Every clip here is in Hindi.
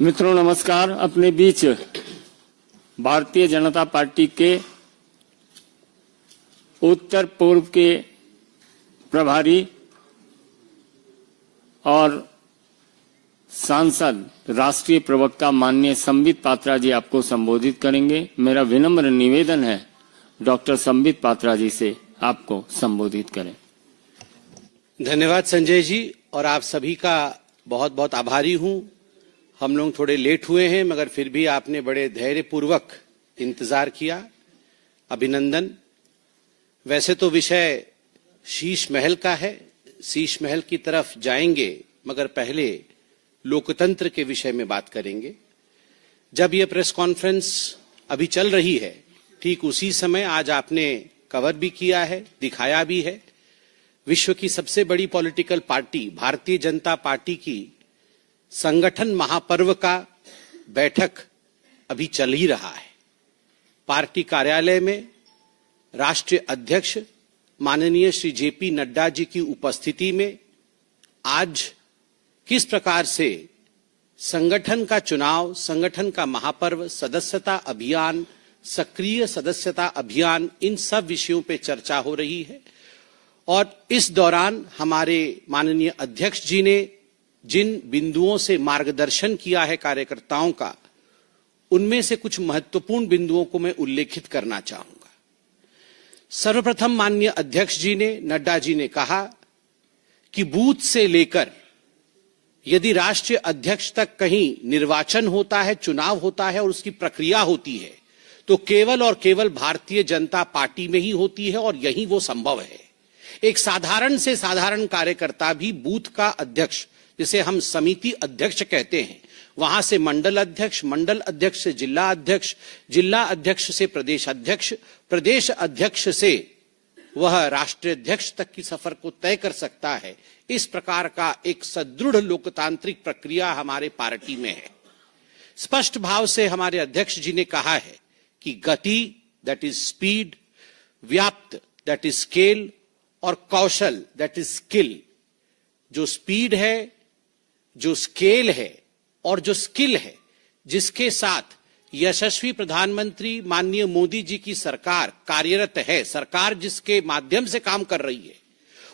मित्रों नमस्कार। अपने बीच भारतीय जनता पार्टी के उत्तर पूर्व के प्रभारी और सांसद राष्ट्रीय प्रवक्ता माननीय संबित पात्रा जी आपको संबोधित करेंगे। मेरा विनम्र निवेदन है डॉक्टर संबित पात्रा जी से आपको संबोधित करें। धन्यवाद संजय जी, और आप सभी का बहुत बहुत आभारी हूं। हम लोग थोड़े लेट हुए हैं, मगर फिर भी आपने बड़े धैर्यपूर्वक इंतजार किया। अभिनंदन। वैसे तो विषय शीश महल का है, शीश महल की तरफ जाएंगे, मगर पहले लोकतंत्र के विषय में बात करेंगे। जब यह प्रेस कॉन्फ्रेंस अभी चल रही है, ठीक उसी समय आज आपने कवर भी किया है, दिखाया भी है। विश्व की सबसे बड़ी political party Bharatiya Janata party की संगठन महापर्व का बैठक अभी चल ही रहा है। पार्टी कार्यालय में राष्ट्रीय अध्यक्ष माननीय श्री जेपी नड्डा जी की उपस्थिति में आज किस प्रकार से संगठन का चुनाव, संगठन का महापर्व, सदस्यता अभियान, सक्रिय सदस्यता अभियान, इन सब विषयों पे चर्चा हो रही है। और इस दौरान हमारे माननीय अध्यक्ष जी ने जिन बिंदुओं से मार्गदर्शन किया है कार्यकर्ताओं का, उनमें से कुछ महत्वपूर्ण बिंदुओं को मैं उल्लेखित करना चाहूंगा। सर्वप्रथम माननीय अध्यक्ष जी ने, नड्डा जी ने कहा कि बूथ से लेकर यदि राष्ट्रीय अध्यक्ष तक कहीं निर्वाचन होता है, चुनाव होता है और उसकी प्रक्रिया होती है, तो केवल और केवल भारतीय जनता पार्टी में ही होती है और यही वो संभव है। एक साधारण से साधारण कार्यकर्ता भी बूथ का अध्यक्ष, जिसे हम समिति अध्यक्ष कहते हैं, वहां से मंडल अध्यक्ष, मंडल अध्यक्ष से जिला अध्यक्ष, जिला अध्यक्ष से प्रदेश अध्यक्ष, प्रदेश अध्यक्ष से वह राष्ट्रीय अध्यक्ष तक की सफर को तय कर सकता है। इस प्रकार का एक सुदृढ़ लोकतांत्रिक प्रक्रिया हमारे पार्टी में है। स्पष्ट भाव से हमारे अध्यक्ष जी ने कहा है कि गति दैट इज स्पीड, व्याप्त दैट इज स्केल और कौशल दैट इज स्किल। जो स्पीड है, जो स्केल है और जो स्किल है, जिसके साथ यशस्वी प्रधानमंत्री माननीय मोदी जी की सरकार कार्यरत है, सरकार जिसके माध्यम से काम कर रही है,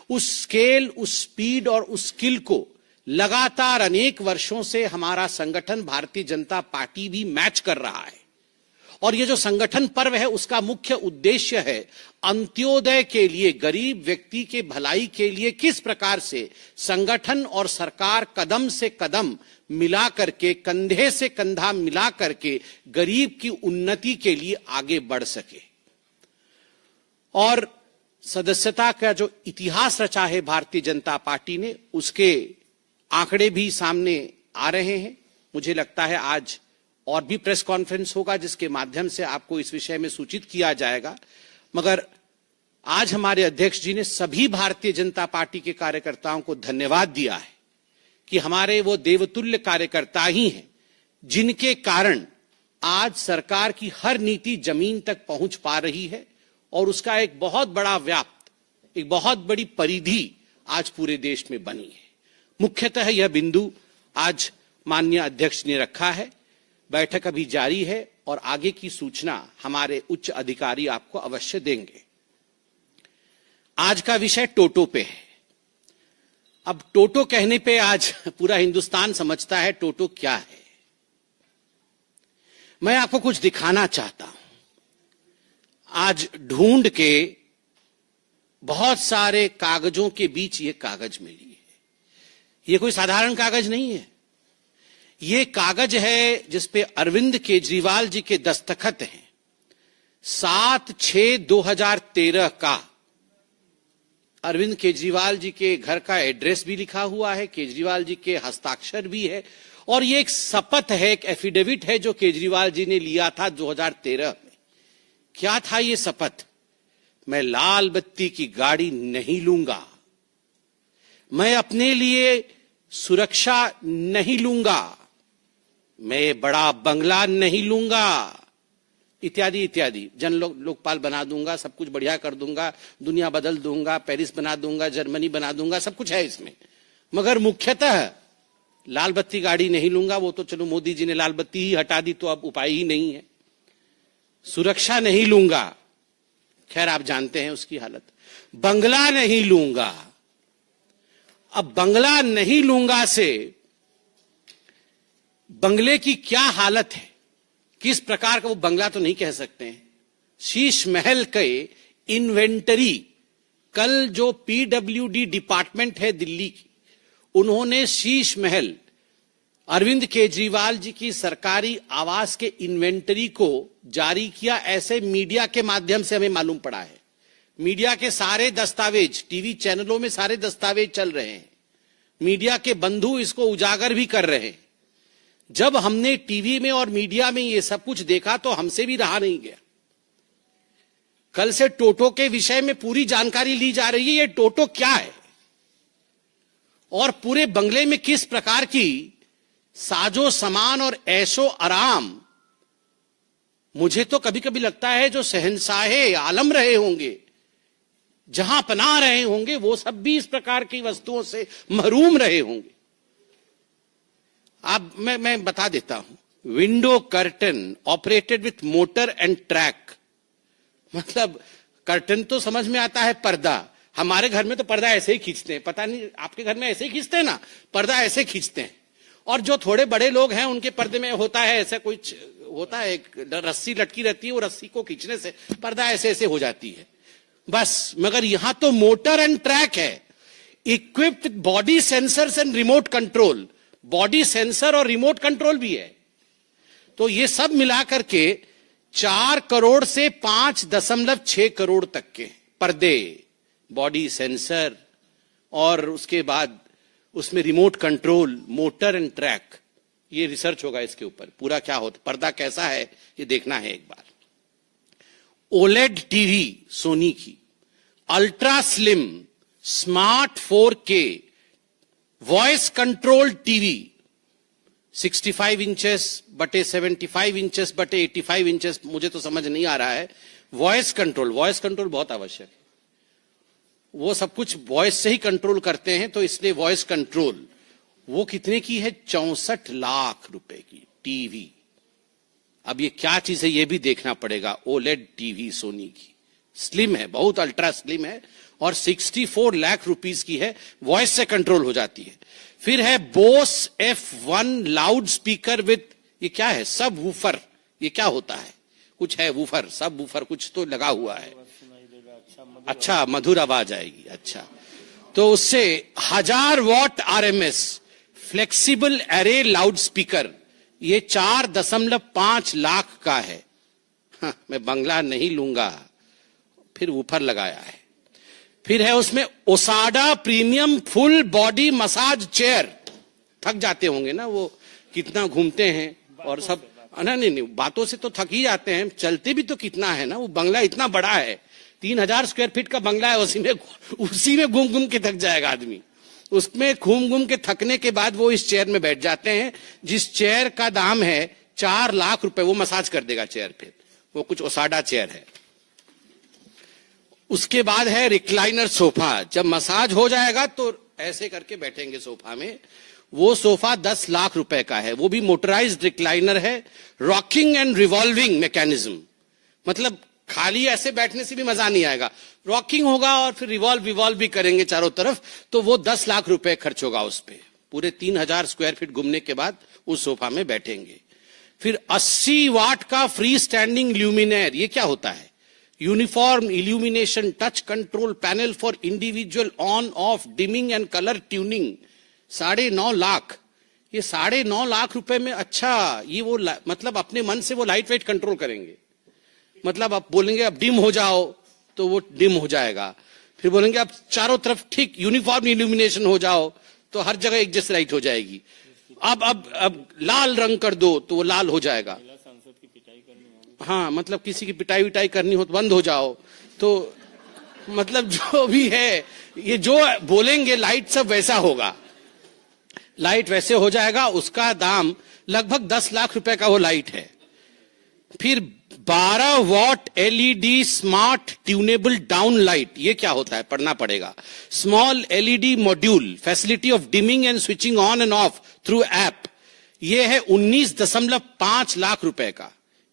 उस स्केल, उस स्पीड और उस स्किल को लगातार अनेक वर्षों से हमारा संगठन भारतीय जनता पार्टी भी मैच कर रहा है। और ये जो संगठन पर्व है, उसका मुख्य उद्देश्य है अंत्योदय के लिए, गरीब व्यक्ति के भलाई के लिए किस प्रकार से संगठन और सरकार कदम से कदम मिला करके, कंधे से कंधा मिला करके गरीब की उन्नति के लिए आगे बढ़ सके। और सदस्यता का जो इतिहास रचा है भारतीय जनता पार्टी ने, उसके आंकड़े भी सामने आ रहे हैं। मुझे लगता है आज और भी प्रेस कॉन्फ्रेंस होगा जिसके माध्यम से आपको इस विषय में सूचित किया जाएगा। मगर आज हमारे अध्यक्ष जी ने सभी भारतीय जनता पार्टी के कार्यकर्ताओं को धन्यवाद दिया है कि हमारे वो देवतुल्य कार्यकर्ता ही हैं जिनके कारण आज सरकार की हर नीति जमीन तक पहुंच पा रही है और उसका एक बहुत बड़ा व्याप्त, एक बहुत बड़ी परिधि आज पूरे देश में बनी है। मुख्यतः यह बिंदु आज माननीय अध्यक्ष ने रखा है। बैठक अभी जारी है और आगे की सूचना हमारे उच्च अधिकारी आपको अवश्य देंगे। आज का विषय टोटो पे है। अब टोटो कहने पे आज पूरा हिंदुस्तान समझता है टोटो क्या है। मैं आपको कुछ दिखाना चाहता हूं। आज ढूंढ के बहुत सारे कागजों के बीच ये कागज मिली है। ये कोई साधारण कागज नहीं है। ये कागज है जिसपे अरविंद केजरीवाल जी के दस्तखत हैं। 7/6/2013 का अरविंद केजरीवाल जी के घर का एड्रेस भी लिखा हुआ है, केजरीवाल जी के हस्ताक्षर भी है। और ये एक शपथ है, एक एफिडेविट है जो केजरीवाल जी ने लिया था 2013 में। क्या था ये शपथ? मैं लाल बत्ती की गाड़ी नहीं लूंगा, मैं अपने लिए सुरक्षा नहीं लूंगा, मैं बड़ा बंगला नहीं लूंगा, इत्यादि इत्यादि। लोकपाल बना दूंगा, सब कुछ बढ़िया कर दूंगा, दुनिया बदल दूंगा, पेरिस बना दूंगा, जर्मनी बना दूंगा, सब कुछ है इसमें। मगर मुख्यतः लाल बत्ती गाड़ी नहीं लूंगा, वो तो चलो मोदी जी ने लाल बत्ती ही हटा दी तो अब उपाय ही नहीं है। सुरक्षा नहीं लूंगा, खैर आप जानते हैं उसकी हालत। बंगला नहीं लूंगा, अब बंगला नहीं लूंगा से बंगले की क्या हालत है, किस प्रकार का वो बंगला तो नहीं कह सकते हैं। शीश महल के इन्वेंटरी, कल जो पीडब्ल्यूडी डिपार्टमेंट है दिल्ली की, उन्होंने शीश महल अरविंद केजरीवाल जी की सरकारी आवास के इन्वेंटरी को जारी किया, ऐसे मीडिया के माध्यम से हमें मालूम पड़ा है। मीडिया के सारे दस्तावेज, टीवी चैनलों में सारे दस्तावेज चल रहे हैं, मीडिया के बंधु इसको उजागर भी कर रहे हैं। जब हमने टीवी में और मीडिया में ये सब कुछ देखा तो हमसे भी रहा नहीं गया। कल से टोटो के विषय में पूरी जानकारी ली जा रही है, ये टोटो क्या है और पूरे बंगले में किस प्रकार की साजो सामान और ऐशो आराम। मुझे तो कभी कभी लगता है जो शहंशाहे आलम रहे होंगे, जहां पनाह रहे होंगे, वो सब भी इस प्रकार की वस्तुओं से महरूम रहे होंगे। अब मैं बता देता हूं। Window curtain operated with motor and track, मतलब कर्टन तो समझ में आता है पर्दा, हमारे घर में तो पर्दा ऐसे ही खींचते हैं, पता नहीं आपके घर में ऐसे ही खींचते हैं ना, पर्दा ऐसे खींचते हैं। और जो थोड़े बड़े लोग हैं उनके पर्दे में होता है ऐसा कुछ, होता है एक रस्सी लटकी रहती है, वो रस्सी को खींचने से पर्दा ऐसे ऐसे हो जाती है बस। मगर यहां तो मोटर एंड ट्रैक है, equipped body sensors and remote control, body sensor और रिमोट कंट्रोल भी है। तो ये सब मिलाकर के 4 करोड़ से 5.6 करोड़ तक के पर्दे, बॉडी सेंसर और उसके बाद उसमें remote control, motor and track. ये रिसर्च होगा इसके ऊपर, पूरा क्या होता, पर्दा कैसा है ये देखना है एक बार। ओलेड टीवी सोनी की, ultra slim smart 4K voice control TV 65 inches बटे 75 इंचेस बटे 85 इंचेस, मुझे तो समझ नहीं आ रहा है। वॉइस कंट्रोल बहुत आवश्यक है, वो सब कुछ वॉइस से ही कंट्रोल करते हैं, तो इसलिए वॉइस कंट्रोल। वो कितने की है, 64 लाख रुपए की टीवी। अब ये क्या चीज है ये भी देखना पड़ेगा। ओलेड टीवी सोनी की, स्लिम है, बहुत अल्ट्रा स्लिम है और 64 लाख रुपीस की है, वॉइस से कंट्रोल हो जाती है। फिर है Bose F1 loud speaker with, ये क्या है, सब वूफर, ये क्या होता है, कुछ है वूफर, सब वूफर कुछ तो लगा हुआ है, अच्छा मधुर आवाज आएगी, अच्छा। तो उससे 1000 what RMS flexible array loud speaker, ये 4.5 लाख का है। हाँ, मैं बंगला नहीं लूंगा, फिर वूफर लगाया है। फिर है उसमें ओसाडा premium full body massage chair, थक जाते होंगे ना वो, कितना घूमते हैं और सब, नहीं बातों से तो थक ही जाते हैं, चलते भी तो कितना है ना, वो बंगला इतना बड़ा है, 3000 स्क्वायर फीट का बंगला है, उसी में घूम घूम के थक जाएगा आदमी। उसमें घूम घूम के थकने के बाद वो इस चेयर में बैठ जाते हैं, जिस चेयर का दाम है 4 लाख रुपए, वो मसाज कर देगा चेयर पे, वो कुछ ओसाडा चेयर है। उसके बाद है रिक्लाइनर सोफा, जब मसाज हो जाएगा तो ऐसे करके बैठेंगे सोफा में, वो सोफा 10 लाख रुपए का है, वो भी मोटराइज्ड रिक्लाइनर है, रॉकिंग एंड रिवॉल्विंग मैकेनिज्म, मतलब खाली ऐसे बैठने से भी मजा नहीं आएगा, रॉकिंग होगा और फिर रिवॉल्व भी करेंगे चारों तरफ, तो वो 10 लाख रुपए खर्च होगा उस पे। पूरे 3000 स्क्वायर फीट घूमने के बाद उस सोफा में बैठेंगे। फिर 80 वाट का फ्री स्टैंडिंग ल्यूमिनेयर, ये क्या होता है, uniform illumination touch control panel for individual on off dimming and colour tuning, 9.5 lakh. ये 9.5 लाख रुपए में, अच्छा ये वो मतलब अपने मन से वो लाइट वेट कंट्रोल करेंगे, मतलब आप बोलेंगे अब डिम हो जाओ तो वो डिम हो जाएगा, फिर बोलेंगे अब चारों तरफ ठीक यूनिफॉर्म इल्यूमिनेशन हो जाओ तो हर जगह एक जैसी लाइट हो जाएगी, अब लाल रंग कर दो तो वो लाल हो जाएगा, हाँ मतलब किसी की पिटाई विटाई करनी हो तो बंद हो जाओ, तो मतलब जो भी है ये जो बोलेंगे लाइट सब वैसा होगा, लाइट वैसे हो जाएगा। उसका दाम लगभग 10 लाख रुपए का वो लाइट है। फिर 12 what LED smart tunable down light, ये क्या होता है पढ़ना पड़ेगा। Small LED module, facility of dimming and switching on end of through app, ये है 19.5 लाख रुपए का।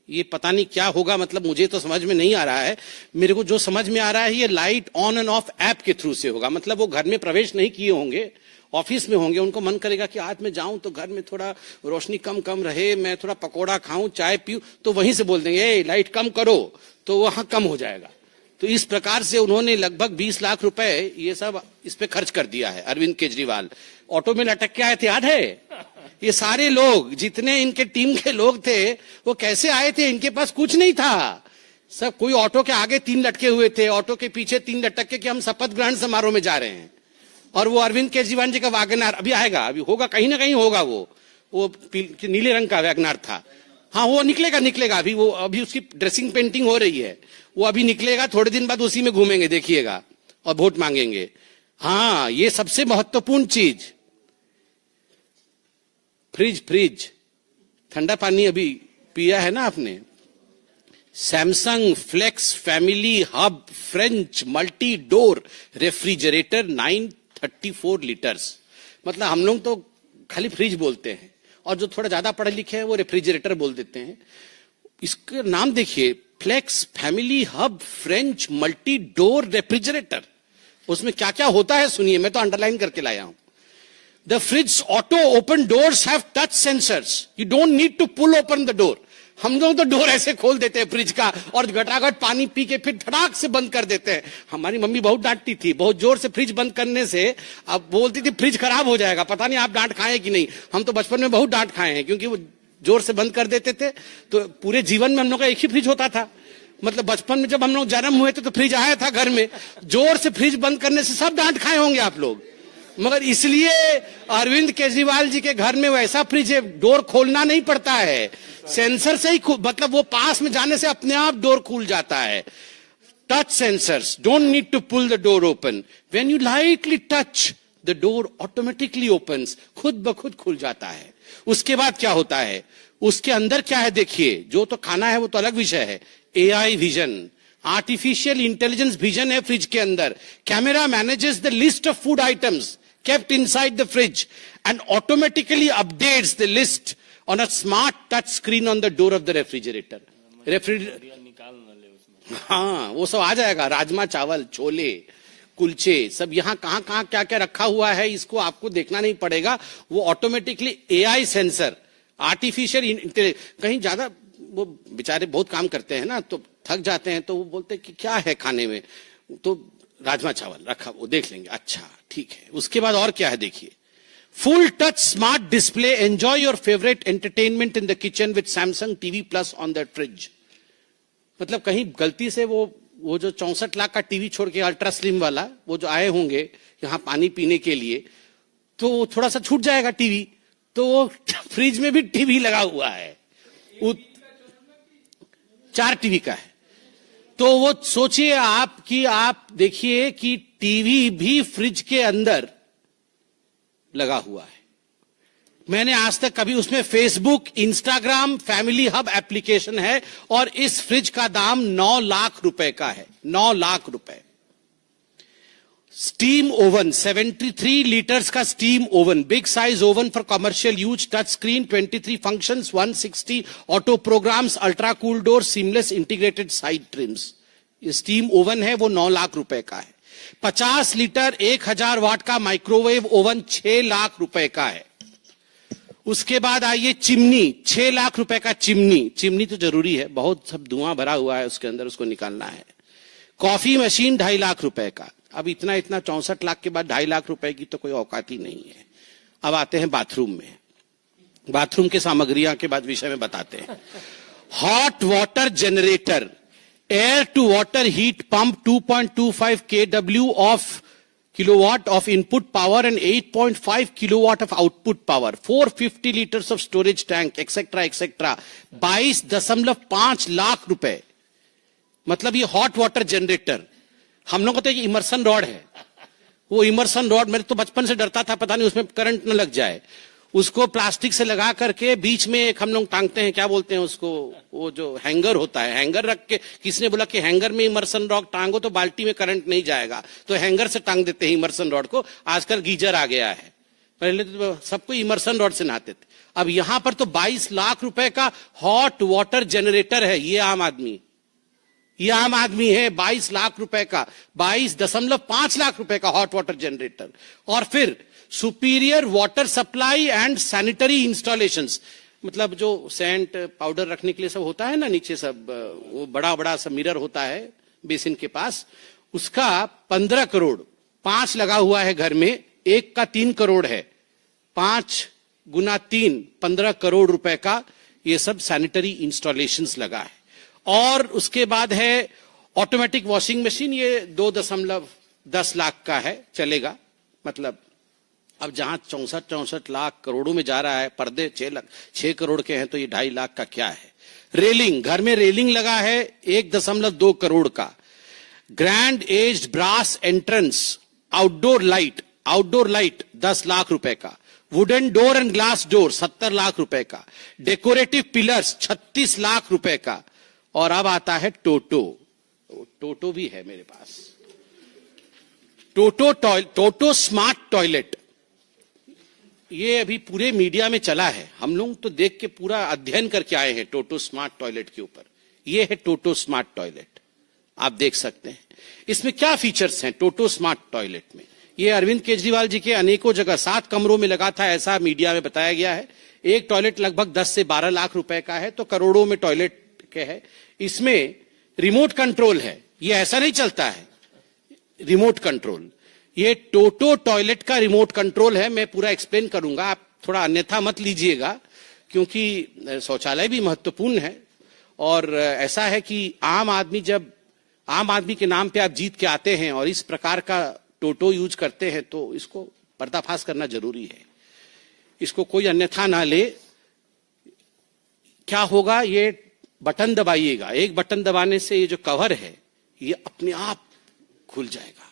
ये पता नहीं क्या होगा, मतलब मुझे तो समझ में नहीं आ रहा है। मेरे को जो समझ में आ रहा है ये light on end of app के थ्रू से होगा। मतलब वो घर में प्रवेश नहीं किए होंगे, ऑफिस में होंगे, उनको मन करेगा कि आज मैं जाऊं तो घर में थोड़ा रोशनी कम कम रहे, मैं थोड़ा पकोड़ा खाऊं, चाय पीऊं, तो वहीं से बोल देंगे ए लाइट कम करो, तो वहां कम हो जाएगा। तो इस प्रकार से उन्होंने लगभग 20 लाख रुपए ये सब इस पे खर्च कर दिया है अरविंद केजरीवाल। ऑटो में लटक के आए थे, याद है? ये सारे लोग जितने इनके टीम के लोग थे वो कैसे आए थे? इनके पास कुछ नहीं था। सब कोई ऑटो के आगे 3 लटके हुए थे, ऑटो के पीछे 3 लटक के कि हम शपथ ग्रहण समारोह में जा रहे हैं। और वो अरविंद केजरीवाल जी का वैगनआर अभी आएगा, अभी होगा, कहीं ना कहीं होगा। वो नीले रंग का वैगनआर था। हाँ वो निकलेगा अभी उसकी ड्रेसिंग पेंटिंग हो रही है, वो अभी निकलेगा, थोड़े दिन बाद उसी में घूमेंगे, देखिएगा, और वोट मांगेंगे। हाँ ये सबसे महत्वपूर्ण चीज, फ्रिज ठंडा पानी अभी पिया है ना आपने। Samsung flex family hub French multi door refrigerator 934 litres. मतलब हम लोग तो खाली फ्रिज बोलते हैं और जो थोड़ा ज्यादा पढ़े लिखे हैं वो रेफ्रिजरेटर बोल देते हैं। इसका नाम देखिए, flex family hub French multi door refrigerator. उसमें क्या क्या होता है सुनिए, मैं तो अंडरलाइन करके लाया हूं। The fridge auto open doors have touch sensors. You don't need to pull open the door. हम लोग तो डोर ऐसे खोल देते हैं फ्रिज का और घटाघट पानी पी के फिर धड़ाक से बंद कर देते हैं। हमारी मम्मी बहुत डांटती थी, बहुत जोर से फ्रिज बंद करने से। अब बोलती थी फ्रिज खराब हो जाएगा। पता नहीं आप डांट खाए कि नहीं, हम तो बचपन में बहुत डांट खाए हैं, क्योंकि वो जोर से बंद कर देते थे। तो पूरे जीवन में हम लोग का एक ही फ्रिज होता था। मतलब बचपन में जब हम लोग जन्म हुए थे तो फ्रिज आया था घर में, जोर से फ्रिज बंद करने से सब डांट खाए होंगे आप लोग। मगर इसलिए अरविंद केजरीवाल जी के घर में वैसा फ्रिज है, डोर खोलना नहीं पड़ता है, सेंसर से ही मतलब वो पास में जाने से अपने आप डोर खुल जाता है। Touch sensors, don't need to pull the door open, when you lightly touch the door automatically opens, खुद ब खुद खुल जाता है। उसके बाद क्या होता है, उसके अंदर क्या है देखिए, जो तो खाना है वो तो अलग विषय है। AI vision, artificial intelligence vision है फ्रिज के अंदर। Camera manages the list of food items kept inside the fridge and automatically updates the list on a smart touch screen on the door of the refrigerator. हाँ वो सब आ जाएगा, राजमा चावल, छोले, कुलचे, सब यहाँ कहाँ कहाँ क्या क्या रखा हुआ है, इसको आपको देखना नहीं पड़ेगा। वो automatically AI sensor, artificial intelligence. कहीं ज्यादा वो बेचारे बहुत काम करते हैं ना, तो थक जाते हैं, तो वो बोलते हैं कि क्या है खाने में, तो राजमा चावल रखा, वो देख लेंगे, अच्छा ठीक है। उसके बाद और क्या है देखिए, full touch smart display, enjoy your favourite entertainment in the kitchen with Samsung TV plus on the fridge. मतलब कहीं गलती से वो जो 64 लाख का टीवी छोड़ के अल्ट्रा स्लिम वाला वो जो आए होंगे यहाँ पानी पीने के लिए, तो थोड़ा सा छूट जाएगा टीवी, तो वो फ्रिज में भी टीवी लगा हुआ है, 4 टीवी का है। तो वो सोचिए आप कि आप देखिए कि टीवी भी फ्रिज के अंदर लगा हुआ है। मैंने आज तक कभी उसमें Facebook, Instagram, family hub application है, और इस फ्रिज का दाम 9 लाख रुपए का है, 9 लाख रुपए। स्टीम ओवन, 73 लीटर्स का steam oven, big size oven for commercial use, touch screen, 23 functions, 160 auto programmes, ultra cool door, seamless integrated side trims. ये स्टीम ओवन है वो 9 लाख रुपए का है। 50 लीटर 1000 वाट का माइक्रोवेव ओवन 6 लाख रुपए का है। उसके बाद आइए चिमनी, 6 लाख रुपए का चिमनी तो जरूरी है, बहुत सब धुआं भरा हुआ है उसके अंदर, उसको निकालना है। कॉफी मशीन 2.5 लाख रुपए का। अब इतना 64 लाख के बाद 2.5 लाख रुपए की तो कोई औकात ही नहीं है। अब आते हैं बाथरूम में, बाथरूम के सामग्रियां के बाद विषय में बताते हैं। Hot water generator, air to water heat pump, 2.25 kW of kilowatt of input power and 8.5 kilowatt of output power, 450 liters of storage tank, etc. etc. 22.5 lakh रुपए। मतलब ये हॉट वाटर जनरेटर, हम लोग को तो इमर्सन रॉड है, वो इमर्सन रॉड, मैं तो बचपन से डरता था पता नहीं उसमें करंट न लग जाए। उसको प्लास्टिक से लगा करके बीच में एक हम लोग टांगते हैं, क्या बोलते हैं उसको, वो जो हैंगर होता है, हैंगर रख के, किसने बोला कि हैंगर में इमर्सन रॉड टांगो तो बाल्टी में करंट नहीं जाएगा, तो हैंगर से टांग देते हैं इमर्सन रॉड को। आजकल गीजर आ गया है, पहले तो सबको इमर्सन रॉड से नहाते थे। अब यहां पर तो 22 लाख रुपए का हॉट वाटर जनरेटर है। ये आम आदमी है, 22 लाख रुपए का, 22.5 लाख रुपए का हॉट वाटर जनरेटर। और फिर superior water supply and sanitary installations, मतलब जो सेंट पाउडर रखने के लिए सब होता है ना नीचे, सब वो बड़ा बड़ा सब मिरर होता है बेसिन के पास, उसका 15 करोड़, 5 लगा हुआ है घर में, एक का 3 करोड़ है, 5 गुना 3, 15 करोड़ रुपए का ये सब सैनिटरी इंस्टॉलेशंस लगा है। और उसके बाद है ऑटोमेटिक वॉशिंग मशीन, ये 2.10 लाख का है, चलेगा। मतलब अब जहां 64 लाख करोड़ों में जा रहा है, पर्दे 6 करोड़ के हैं, तो ये 2.5 लाख का क्या है। रेलिंग, घर में रेलिंग लगा है 1.2 करोड़ का। Grand aged brass entrance, outdoor light 10 lakh रुपए का। Wooden door and glass door 70 lakh रुपए का। डेकोरेटिव पिलर्स 36 लाख रुपए का। और अब आता है टोटो भी है मेरे पास, टोटो स्मार्ट टॉयलेट। ये अभी पूरे मीडिया में चला है, हम लोग तो देख के पूरा अध्ययन करके आए हैं टोटो स्मार्ट टॉयलेट के ऊपर। ये है टोटो स्मार्ट टॉयलेट, आप देख सकते हैं इसमें क्या फीचर्स हैं टोटो स्मार्ट टॉयलेट में। ये अरविंद केजरीवाल जी के अनेकों जगह 7 कमरों में लगा था, ऐसा मीडिया में बताया गया है। एक टॉयलेट लगभग 10 से 12 लाख रुपए का है, तो करोड़ों में टॉयलेट के है। इसमें रिमोट कंट्रोल है, ये ऐसा नहीं चलता है रिमोट कंट्रोल, ये टोटो टॉयलेट का रिमोट कंट्रोल है। मैं पूरा एक्सप्लेन करूंगा, आप थोड़ा अन्यथा मत लीजिएगा, क्योंकि शौचालय भी महत्वपूर्ण है। और ऐसा है कि आम आदमी के नाम पे आप जीत के आते हैं और इस प्रकार का टोटो यूज करते हैं, तो इसको पर्दाफाश करना जरूरी है, इसको कोई अन्यथा ना ले। क्या होगा, ये बटन दबाइएगा, एक बटन दबाने से ये जो कवर है ये अपने आप खुल जाएगा।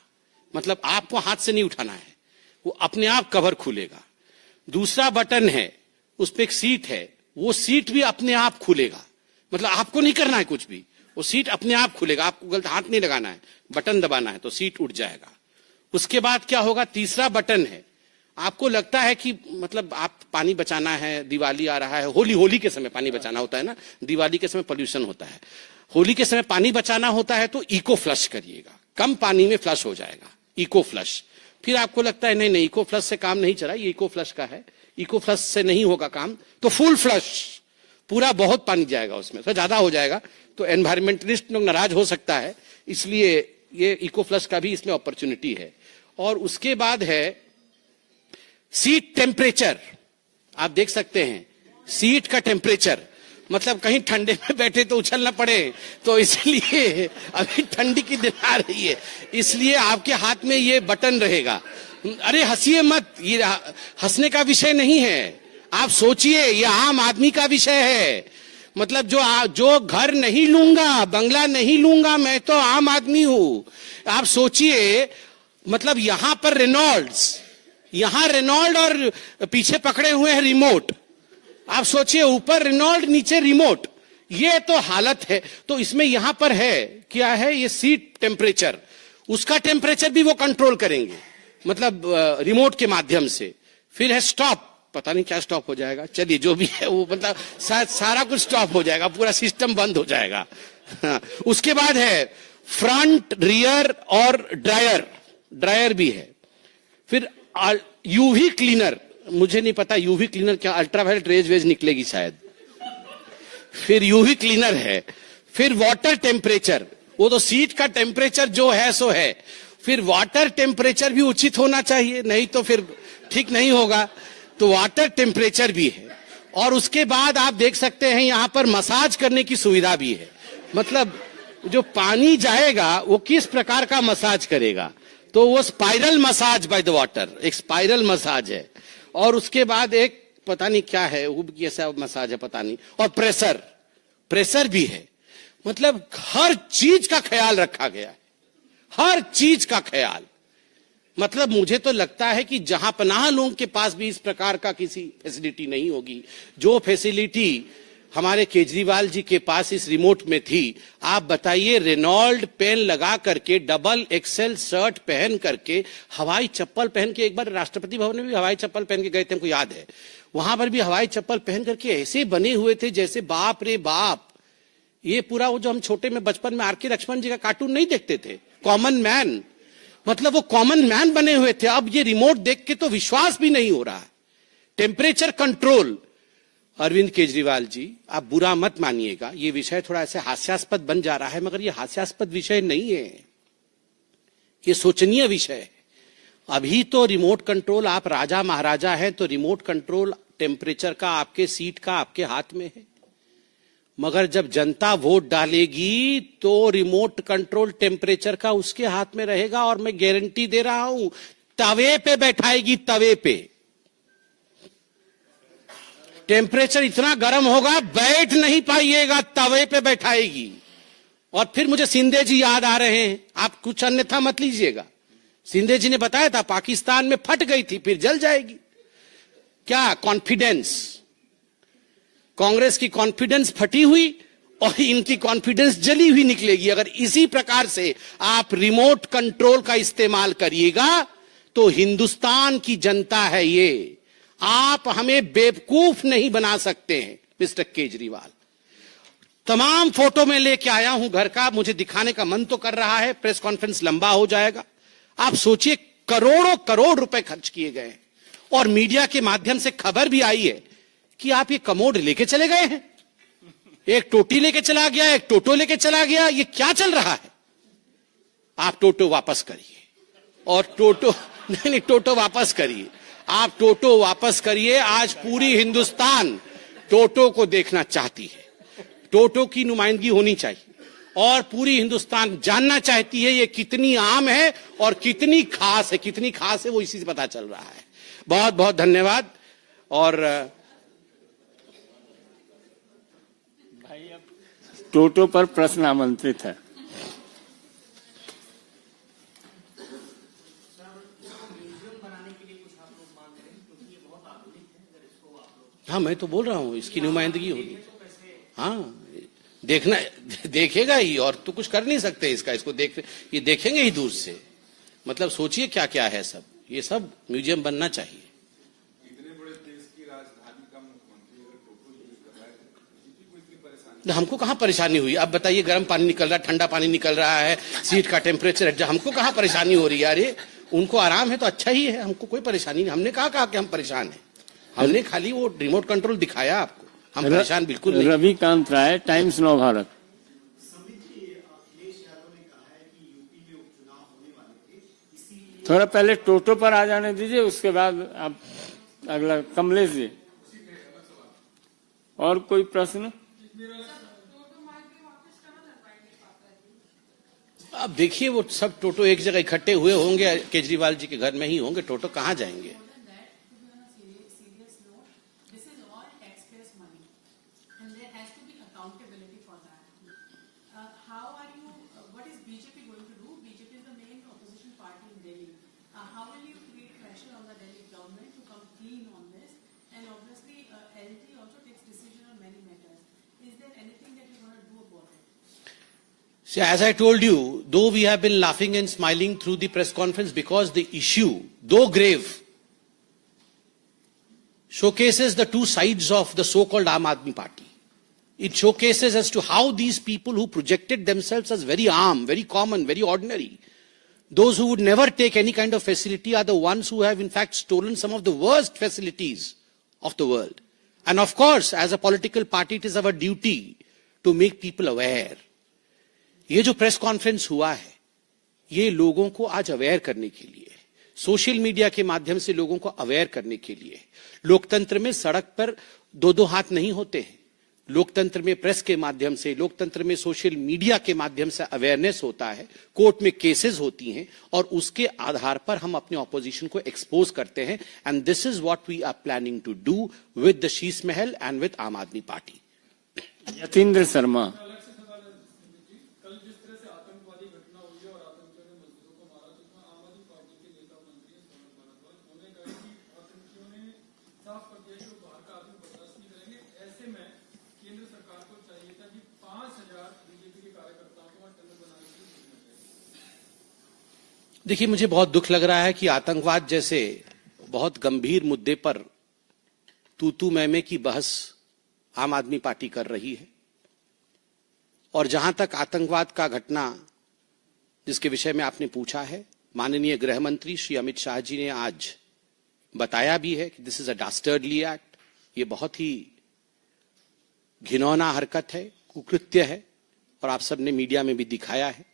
मतलब आपको हाथ से नहीं उठाना है, वो अपने आप कवर खुलेगा। दूसरा बटन है, उस पर एक सीट है, वो सीट भी अपने आप खुलेगा। मतलब आपको नहीं करना है कुछ भी, वो सीट अपने आप खुलेगा, आपको गलत हाथ नहीं लगाना है, बटन दबाना है तो सीट उठ जाएगा। उसके बाद क्या होगा, तीसरा बटन है, आपको लगता है कि मतलब आप पानी बचाना है, दिवाली आ रहा है, होली के समय पानी बचाना होता है ना, दिवाली के समय पोल्यूशन होता है, होली के समय पानी बचाना होता है, तो इको फ्लश करिएगा, कम पानी में फ्लश हो जाएगा, इको फ्लश। फिर आपको लगता है नहीं इको फ्लश से काम नहीं चला, ये इको फ्लश का है, इको फ्लश से नहीं होगा काम, तो फुल फ्लश, पूरा बहुत पानी जाएगा उसमें, तो ज्यादा हो जाएगा, तो एनवायरमेंटलिस्ट लोग नाराज हो सकता है, इसलिए ये इको फ्लश का भी इसमें अपॉर्चुनिटी है। और उसके बाद है सीट टेम्परेचर, आप देख सकते हैं सीट का टेम्परेचर, मतलब कहीं ठंडे में बैठे तो उछल ना पड़े, तो इसलिए अभी ठंडी की दिन आ रही है, इसलिए आपके हाथ में ये बटन रहेगा। अरे हंसिए मत, ये हंसने का विषय नहीं है, आप सोचिए, ये आम आदमी का विषय है। मतलब जो घर नहीं लूंगा, बंगला नहीं लूंगा, मैं तो आम आदमी हूं। आप सोचिए, मतलब यहां पर रेनॉल्ड और पीछे पकड़े हुए हैं रिमोट, आप सोचिए, ऊपर रेनॉल्ड नीचे रिमोट, ये तो हालत है। तो इसमें यहां पर है, क्या है, ये सीट टेम्परेचर, उसका टेम्परेचर भी वो कंट्रोल करेंगे, मतलब रिमोट के माध्यम से। फिर है स्टॉप, पता नहीं क्या स्टॉप हो जाएगा, चलिए जो भी है वो, मतलब सारा कुछ स्टॉप हो जाएगा, पूरा सिस्टम बंद हो जाएगा। उसके बाद है फ्रंट, रियर और ड्रायर भी है। फिर यूवी क्लीनर, मुझे नहीं पता यूवी क्लीनर क्या, अल्ट्रावायलेट रेज वेज निकलेगी शायद। फिर यूवी क्लीनर है। फिर वाटर टेम्परेचर, वो तो सीट का टेम्परेचर जो है सो है, फिर वाटर टेम्परेचर भी उचित होना चाहिए, नहीं तो फिर ठीक नहीं होगा, तो वाटर टेम्परेचर भी है। और उसके बाद आप देख सकते हैं यहां पर मसाज करने की सुविधा भी है, मतलब जो पानी जाएगा वो किस प्रकार का मसाज करेगा, तो वो spiral massage by the water, एक स्पाइरल मसाज है। और उसके बाद एक पता नहीं क्या है, वो कैसा मसाज है पता नहीं, और प्रेशर भी है। मतलब हर चीज का ख्याल रखा गया है, हर चीज का ख्याल। मतलब मुझे तो लगता है कि जहां पनाह लोगों के पास भी इस प्रकार का किसी फैसिलिटी नहीं होगी, जो फैसिलिटी हमारे केजरीवाल जी के पास इस रिमोट में थी। आप बताइए, रेनॉल्ड पेन लगा करके, डबल एक्सेल शर्ट पहन करके, हवाई चप्पल पहन के, एक बार राष्ट्रपति भवन में भी हवाई चप्पल पहन के गए थे, हमको याद है, वहां पर भी हवाई चप्पल पहन करके ऐसे बने हुए थे जैसे बाप रे बाप। ये पूरा वो जो हम छोटे में बचपन में आर.के. लक्ष्मण जी का कार्टून नहीं देखते थे, कॉमन मैन, मतलब वो कॉमन मैन बने हुए थे। अब ये रिमोट देख के तो विश्वास भी नहीं हो रहा है। टेम्परेचर कंट्रोल, अरविंद केजरीवाल जी, आप बुरा मत मानिएगा, ये विषय थोड़ा ऐसे हास्यास्पद बन जा रहा है, मगर ये हास्यास्पद विषय नहीं है, ये सोचनीय विषय है। अभी तो रिमोट कंट्रोल, आप राजा महाराजा हैं तो रिमोट कंट्रोल टेम्परेचर का आपके सीट का आपके हाथ में है, मगर जब जनता वोट डालेगी तो रिमोट कंट्रोल टेम्परेचर का उसके हाथ में रहेगा। और मैं गारंटी दे रहा हूं, तवे पे बैठाएगी, तवे पे टेम्परेचर इतना गर्म होगा बैठ नहीं पाइएगा, तवे पे बैठाएगी। और फिर मुझे सिंधे जी याद आ रहे हैं, आप कुछ अन्यथा मत लीजिएगा। सिंधे जी ने बताया था पाकिस्तान में फट गई थी, फिर जल जाएगी। क्या कॉन्फिडेंस, कांग्रेस की कॉन्फिडेंस फटी हुई और इनकी कॉन्फिडेंस जली हुई निकलेगी। अगर इसी प्रकार से आप रिमोट कंट्रोल का इस्तेमाल करिएगा तो हिंदुस्तान की जनता है ये, आप हमें बेवकूफ नहीं बना सकते हैं मिस्टर केजरीवाल। तमाम फोटो में लेके आया हूं घर का, मुझे दिखाने का मन तो कर रहा है, प्रेस कॉन्फ्रेंस लंबा हो जाएगा। आप सोचिए, करोड़ों करोड़ रुपए खर्च किए गए और मीडिया के माध्यम से खबर भी आई है कि आप ये कमोड लेके चले गए हैं, एक टोटी लेके चला गया, एक टोटो लेके चला गया, ये क्या चल रहा है? आप टोटो वापस करिए, और टोटो नहीं, टोटो वापस करिए, आप टोटो वापस करिए। आज पूरी हिंदुस्तान टोटो को देखना चाहती है, टोटो की नुमाइंदगी होनी चाहिए, और पूरी हिंदुस्तान जानना चाहती है ये कितनी आम है और कितनी खास है। कितनी खास है वो इसी से पता चल रहा है। बहुत बहुत धन्यवाद। और टोटो पर प्रश्न आमंत्रित है। हाँ, मैं तो बोल रहा हूं इसकी नुमाइंदगी होगी। हाँ, देखना, देखेगा ही, और तो कुछ कर नहीं सकते इसका, इसको ये देखेंगे ही दूर से। मतलब सोचिए क्या क्या है सब, ये सब म्यूजियम बनना चाहिए। हमको कहां परेशानी हुई? अब बताइए, गर्म पानी निकल रहा है, ठंडा पानी निकल रहा है, सीट का टेम्परेचर है, हमको कहां परेशानी हो रही है? अरे उनको आराम है तो अच्छा ही है, हमको कोई परेशानी नहीं। हमने कहा कि हम परेशान हैं, हमने खाली वो रिमोट कंट्रोल दिखाया आपको, हम परेशान बिल्कुल नहीं। रविकांत राय, टाइम्स नव भारत। थोड़ा पहले टोटो पर आ जाने दीजिए, उसके बाद आप अगला। कमलेश जी, और कोई प्रश्न? अब देखिए, वो सब टोटो एक जगह इकट्ठे हुए होंगे, केजरीवाल जी के घर में ही होंगे, टोटो कहां जाएंगे? See, as I told you, though we have been laughing and smiling through the press conference because the issue, though grave, showcases the two sides of the so-called Aam Aadmi Party. It showcases as to how these people who projected themselves as very arm, very common, very ordinary, those who would never take any kind of facility are the ones who have in fact stolen some of the worst facilities of the world. And of course, as a political party, it is our duty to make people aware. ये जो प्रेस कॉन्फ्रेंस हुआ है, ये लोगों को आज अवेयर करने के लिए, सोशल मीडिया के माध्यम से लोगों को अवेयर करने के लिए। लोकतंत्र में सड़क पर दो दो हाथ नहीं होते हैं, लोकतंत्र में प्रेस के माध्यम से, लोकतंत्र में सोशल मीडिया के माध्यम से अवेयरनेस होता है, कोर्ट में केसेस होती हैं, और उसके आधार पर हम अपने ऑपोजिशन को एक्सपोज करते हैं। And this is what we are planning to do with the Sheesh Mahal and with आम आदमी पार्टी। यतीन्द्र शर्मा। देखिए, मुझे बहुत दुख लग रहा है कि आतंकवाद जैसे बहुत गंभीर मुद्दे पर तू मैं की बहस आम आदमी पार्टी कर रही है। और जहां तक आतंकवाद का घटना जिसके विषय में आपने पूछा है, माननीय गृह मंत्री श्री अमित शाह जी ने आज बताया भी है कि दिस इज अ डास्टर्डली एक्ट, ये बहुत ही घिनौना हरकत है, कुकृत्य है, और आप सबने मीडिया में भी दिखाया है।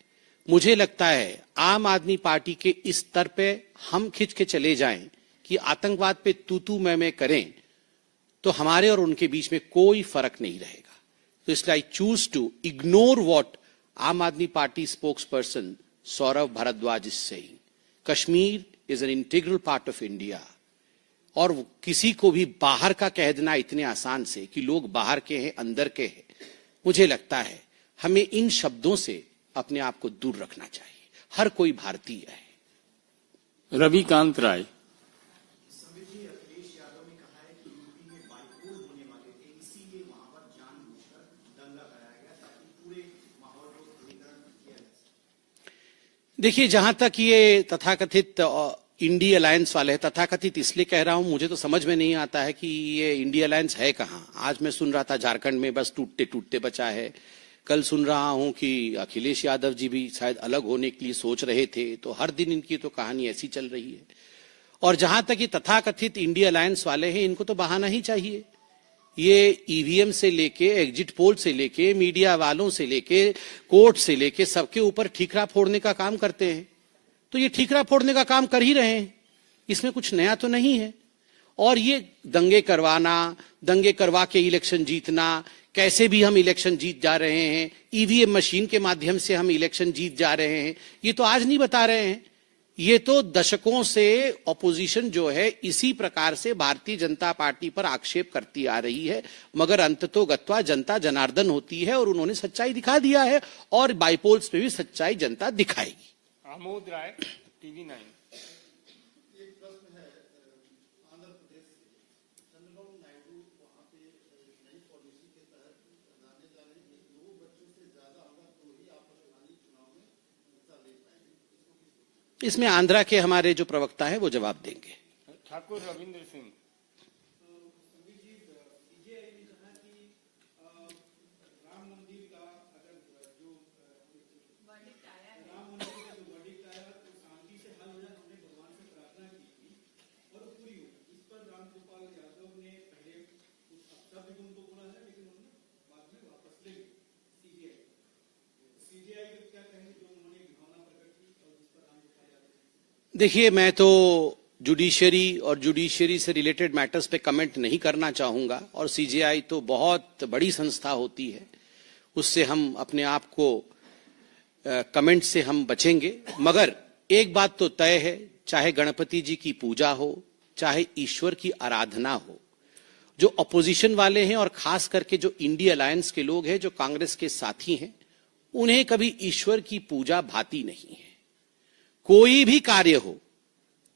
मुझे लगता है आम आदमी पार्टी के इस स्तर पे हम खिंच के चले जाएं कि आतंकवाद पे तू मैं करें तो हमारे और उनके बीच में कोई फर्क नहीं रहेगा। तो इसलिए I choose to ignore what Aam Aadmi Party spokesperson Saurabh Bhardwaj is saying. Kashmir is an integral part of India, और किसी को भी बाहर का कह देना इतने आसान से कि लोग बाहर के हैं अंदर के हैं, मुझे लगता है हमें इन शब्दों से अपने आप को दूर रखना चाहिए। हर कोई भारतीय है। रविकांत राय। देखिए, जहां तक ये तथाकथित इंडी अलायंस वाले हैं, तथाकथित इसलिए कह रहा हूं, मुझे तो समझ में नहीं आता है कि ये इंडी अलायंस है कहां। आज मैं सुन रहा था झारखंड में बस टूटते टूटते बचा है, कल सुन रहा हूं कि अखिलेश यादव जी भी शायद अलग होने के लिए सोच रहे थे। तो हर दिन इनकी तो कहानी ऐसी चल रही है। और जहां तक ये तथाकथित इंडी अलायंस वाले हैं, इनको तो बहाना ही चाहिए। ये ईवीएम से लेके, एग्जिट पोल से लेके, मीडिया वालों से लेके, कोर्ट से लेके, सबके ऊपर ठीकरा फोड़ने का काम करते हैं। तो ये ठीकरा फोड़ने का काम कर ही रहे हैं, इसमें कुछ नया तो नहीं है। और ये दंगे करवाना, दंगे करवा के इलेक्शन जीतना, कैसे भी हम इलेक्शन जीत जा रहे हैं, ईवीएम मशीन के माध्यम से हम इलेक्शन जीत जा रहे हैं, ये तो आज नहीं बता रहे हैं। ये तो दशकों से ऑपोजिशन जो है इसी प्रकार से भारतीय जनता पार्टी पर आक्षेप करती आ रही है, मगर अंततोगत्वा जनता जनार्दन होती है और उन्होंने सच्चाई दिखा दिया है, और बाईपोल्स में भी सच्चाई जनता दिखाएगी। आमोद राय, टीवी 9। इसमें आंध्रा के हमारे जो प्रवक्ता है वो जवाब देंगे। ठाकुर रविंद्र सिंह। देखिए, मैं तो जुडिशरी और जुडिशरी से रिलेटेड मैटर्स पे कमेंट नहीं करना चाहूंगा, और सीजेआई तो बहुत बड़ी संस्था होती है, उससे हम अपने आप को कमेंट से हम बचेंगे। मगर एक बात तो तय है, चाहे गणपति जी की पूजा हो, चाहे ईश्वर की आराधना हो, जो अपोजिशन वाले हैं और खास करके जो इंडी अलायंस के लोग हैं, जो कांग्रेस के साथी हैं, उन्हें कभी ईश्वर की पूजा भाती नहीं है। कोई भी कार्य हो,